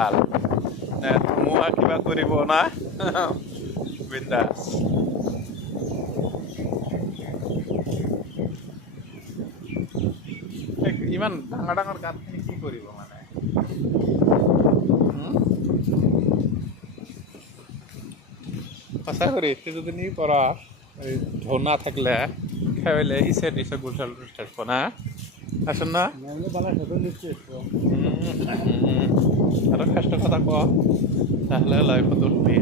ভাল ধুমুহা কিবা কৰিব না বিন্দাছ ইমান ডাঙৰ ডাঙৰ গাঁতখিনি কি কৰিব মানে সঁচা কৰি যদি নি পৰা ঢৌ না থাকলে খেলে ইসে দিছে গুলশাল থাকব না আসেন না আরো কষ্ট কথা ক তাহলে লাইফ উঠবি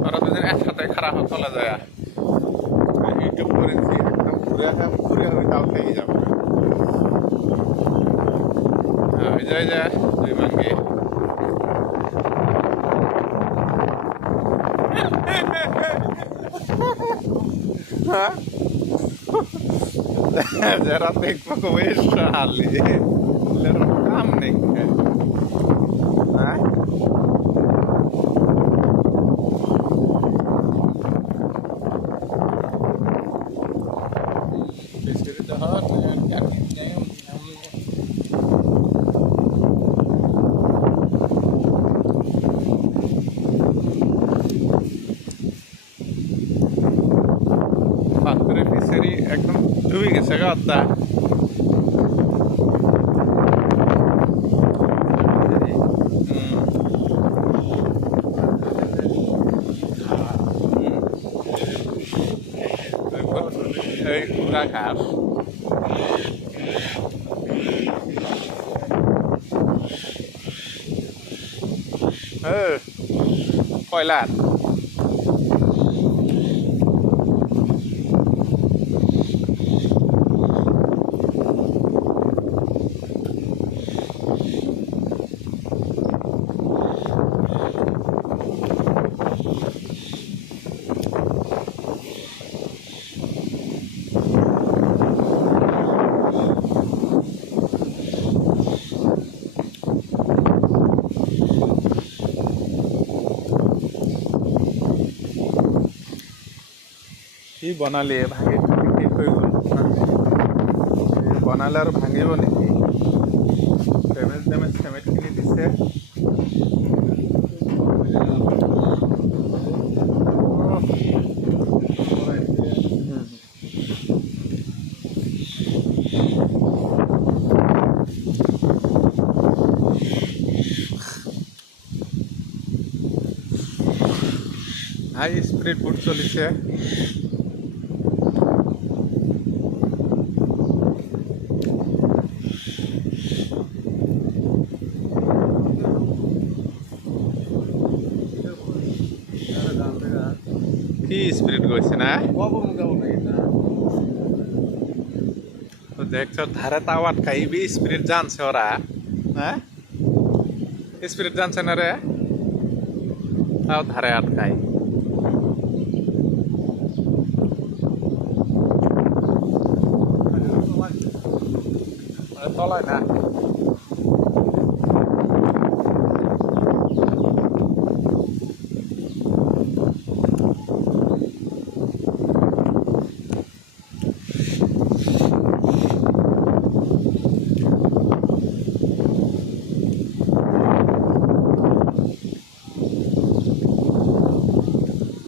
ওরা দুজন একসাথে খারাপ চলে যায় ইউটিউব করেছি একটা ঘুরে আমি তাও থেকে যাবো ওই যে দুই মাঙ্গি যারা দেখবো কবে শালি কাম নেই হ্যাঁ পাথরের ফিশারি একদম ডুবে গেছে গাদা এই পুরা ঘাস কয়লার কি বনালি ভাঙি শেষ হৈ গ'ল বনালে আৰু ভাঙিব নেকি চিমেণ্টখিনি দিছে হাই স্পিড বোট চলিছে কি স্পিড গৈছে না তো দেখছ ধারে তাও আটকাইবি স্পিড জানছে ওরা হ্যাঁ স্পিড জানছে না রে তাও ধারে আটকাই তলায় না